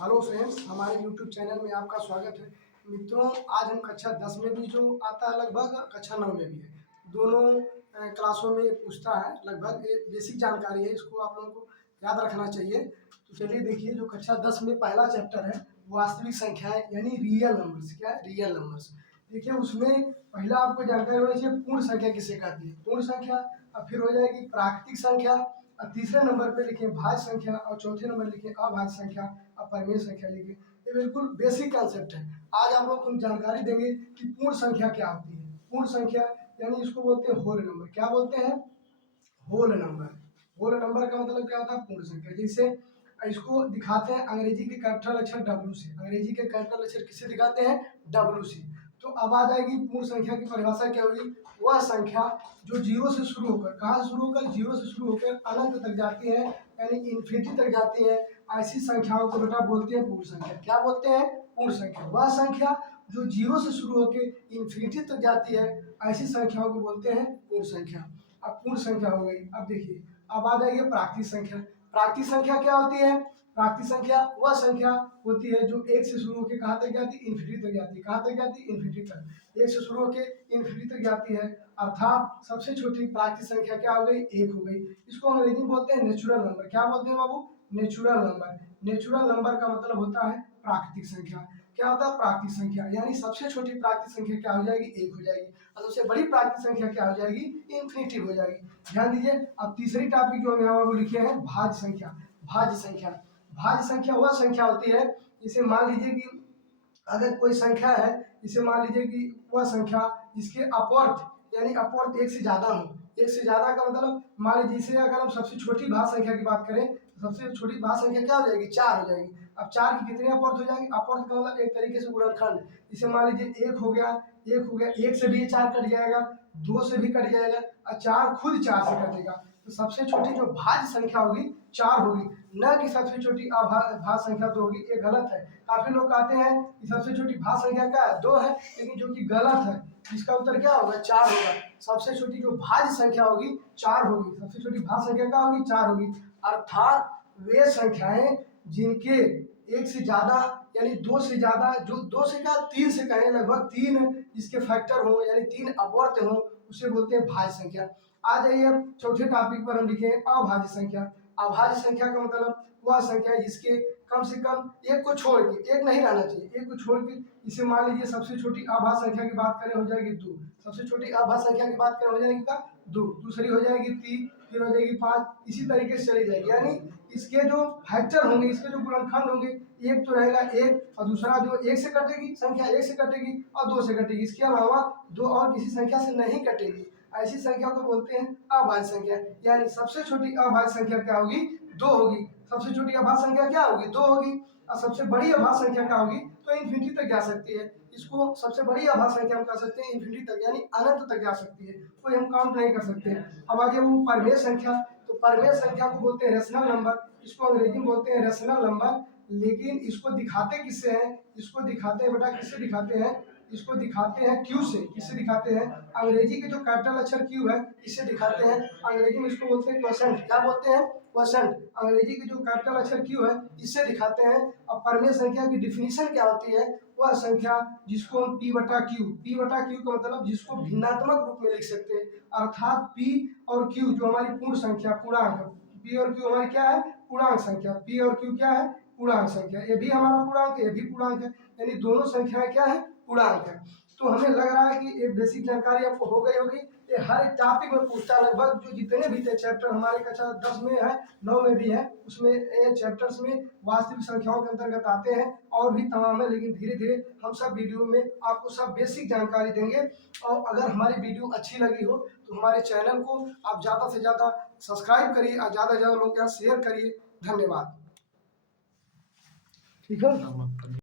Hello friends, हमारे YouTube channel में आपका स्वागत है। मित्रों, आज हम कक्षा 10 में भी जो आता है लगभग कक्षा 9 में भी है, दोनों क्लासों में पूछता है। लगभग ये बेसिक जानकारी है, इसको आप लोगों को याद रखना चाहिए। तो चलिए देखिए, जो कक्षा 10 में पहला चैप्टर है वास्तविक संख्याएं यानी रियल नंबर्स। क्या है? Real numbers. देखिए, उसमें पहला आपको जानकारी होनी चाहिए पूर्ण संख्या किसे कहती है, पूर्ण संख्या। अब फिर हो जाएगी प्राकृतिक संख्या, और तीसरे नंबर पे लिखे भाज्य संख्या, और चौथे नंबर लिखे अभाज्य संख्या, और परिमेय संख्या लिखे। ये बिल्कुल बेसिक कंसेप्ट है। आज आप लोग को हम जानकारी देंगे कि पूर्ण संख्या क्या होती है। पूर्ण संख्या यानी इसको बोलते हैं होल नंबर। क्या बोलते हैं? Whole number. होल नंबर का मतलब क्या होता है? पूर्ण संख्या। जैसे इसको दिखाते हैं अंग्रेजी के कैपिटल अक्षर डब्ल्यू से। अंग्रेजी के कैपिटल अक्षर किससे दिखाते हैं? डब्ल्यू से। तो अब आ जाएगी पूर्ण संख्या की परिभाषा क्या होगी? वह संख्या जो जीरो से शुरू होकर, कहाँ से शुरू होकर? जीरो से शुरू होकर अनंत तक जाती है, यानी इन्फिनिटी तक जाती है। ऐसी संख्याओं को बेटा बोलते हैं पूर्ण संख्या। क्या बोलते हैं? पूर्ण संख्या। वह संख्या जो जीरो से शुरू होकर इन्फिनिटी तक जाती है, ऐसी संख्याओं को बोलते हैं पूर्ण संख्या। अब पूर्ण संख्या हो गई। अब देखिए, अब आ जाइए प्राकृतिक संख्या। प्राकृतिक संख्या क्या होती है? प्राकृतिक संख्या वह संख्या होती है जो एक से शुरू होकर कहाँ तक जाती है? इन्फिनिटी तक जाती है। कहाँ तक जाती है? इन्फिनिटी तक। एक से शुरू होकर इन्फिनिटी तक जाती है, अर्थात सबसे छोटी प्राकृतिक संख्या क्या हो गई? एक हो गई। इसको अंग्रेजी में बोलते हैं नेचुरल नंबर। क्या बोलते हैं बाबू? Natural number. नेचुरल नंबर का मतलब होता है प्राकृतिक संख्या। क्या होता है? प्राकृतिक संख्या। यानी सबसे छोटी प्राकृतिक संख्या क्या हो जाएगी? एक हो जाएगी। और सबसे बड़ी प्राकृतिक संख्या क्या हो जाएगी? इन्फिनिटी हो जाएगी। ध्यान दीजिए। अब तीसरी टॉपिक जो हम यहाँ पर लिखे हैं भाज्य संख्या। भाज्य संख्या। भाज्य संख्या वह संख्या होती है, इसे मान लीजिए कि अगर कोई संख्या है, इसे मान लीजिए कि वह संख्या जिसके अपवर्थ यानी अपवर्थ एक से ज्यादा हो। एक से ज्यादा का मतलब मान लीजिए, इसे अगर हम सबसे छोटी भाज्य संख्या की बात करें तो सबसे छोटी भाज्य संख्या क्या हो जाएगी? 4 हो जाएगी। अब 4 की कितने अपवर्थ हो जाएंगे? अपवर्थ का मतलब एक तरीके से गुणनखंड। इसे मान लीजिए एक हो गया, एक हो गया, एक से भी 4 कट जाएगा, 2 से भी कट जाएगा, और 4 खुद 4 से कटेगा। तो सबसे छोटी जो भाज्य संख्या होगी 4 होगी, न कि सबसे छोटी भाज्य संख्या 2 होगी। ये गलत है। काफी लोग कहते हैं कि सबसे छोटी भाज्य संख्या क्या है? 2 है, लेकिन जो कि गलत है। इसका उत्तर क्या होगा? 4 होगा। सबसे छोटी जो भाज्य संख्या होगी 4 होगी। सबसे छोटी भाज्य संख्या क्या होगी? 4 होगी। अर्थात वे संख्याएं जिनके एक से ज्यादा यानी 2 से ज्यादा, जो 2 से क्या 3 से कहें, लगभग 3 जिसके फैक्टर हो यानी 3 अपवर्त हो, उसे बोलते हैं भाज्य संख्या। आ जाइए अब चौथे टॉपिक पर हम लिखे अभाज्य संख्या। अभाज्य संख्या का मतलब वह संख्या जिसके कम से कम एक को छोड़ के, एक नहीं रहना चाहिए, एक को छोड़ के, इसे मान लीजिए सबसे छोटी अभाज्य संख्या की बात करें हो जाएगी 2। सबसे छोटी अभाज्य संख्या की बात करें हो जाएगी क्या? 2। दूसरी हो जाएगी 3, फिर हो जाएगी 5, इसी तरीके से चली जाएगी। यानी इसके जो फैक्टर होंगे, इसके जो गुणनखंड होंगे, एक तो रहेगा एक, और दूसरा जो एक से कटेगी संख्या, एक से कटेगी और 2 से कटेगी। इसके अलावा 2 और किसी संख्या से नहीं कटेगी। ऐसी संख्या को बोलते हैं अभाज्य संख्या। यानी सबसे छोटी अभाज्य संख्या क्या होगी? 2 होगी। सबसे छोटी अभाज्य संख्या क्या होगी? 2 होगी। और सबसे बड़ी अभाज्य संख्या क्या होगी? तो इन्फिनिटी तक जा सकती है। इसको सबसे बड़ी अभाज्य संख्या हम कह सकते हैं इन्फिनिटी तक, यानी अनंत तक जा सकती है, कोई हम काउंट नहीं कर सकते। अब आगे वो परिमेय संख्या। तो परिमेय संख्या को बोलते हैं रेशनल नंबर। इसको अंग्रेजी में बोलते हैं रेशनल नंबर। लेकिन इसको दिखाते किससे हैं? इसको दिखाते हैं बेटा, किससे दिखाते हैं? इसको दिखाते हैं क्यू से। किससे दिखाते हैं? अंग्रेजी के जो कैपिटल अक्षर क्यू है, इससे दिखाते हैं। अंग्रेजी में इसको बोलते हैं क्वोशंट। क्या बोलते हैं? क्वोशंट। अंग्रेजी के जो कैपिटल अक्षर क्यू है, इससे दिखाते हैं। अब परिमेय संख्या की डिफिनीशन क्या होती है? वह संख्या जिसको हम पी बटा क्यू का मतलब जिसको भिन्नात्मक रूप में लिख सकते हैं, अर्थात पी और क्यू जो हमारी पूर्ण संख्या, पूर्णांक। पी और क्यू हमारी क्या है? पूर्णांक संख्या। पी और क्यू क्या है? पूर्णांक संख्या। ये भी हमारा पूर्णांक है, ये भी पूर्णांक है, यानी दोनों संख्याएं क्या है? पूर्णांक है। तो हमें लग रहा है कि ये बेसिक जानकारी आपको हो गई होगी। ये हर एक टॉपिक में पूछता है, लगभग जो जितने भी थे चैप्टर हमारे कक्षा 10 में है, 9 में भी है, उसमें ये चैप्टर्स में वास्तविक संख्याओं के अंतर्गत आते हैं, और भी तमाम है। लेकिन धीरे धीरे हम सब वीडियो में आपको सब बेसिक जानकारी देंगे। और अगर हमारी वीडियो अच्छी लगी हो तो हमारे चैनल को आप ज़्यादा से ज़्यादा सब्सक्राइब करिए और ज़्यादा से ज़्यादा लोगों के साथ शेयर करिए। धन्यवाद। ठीक है।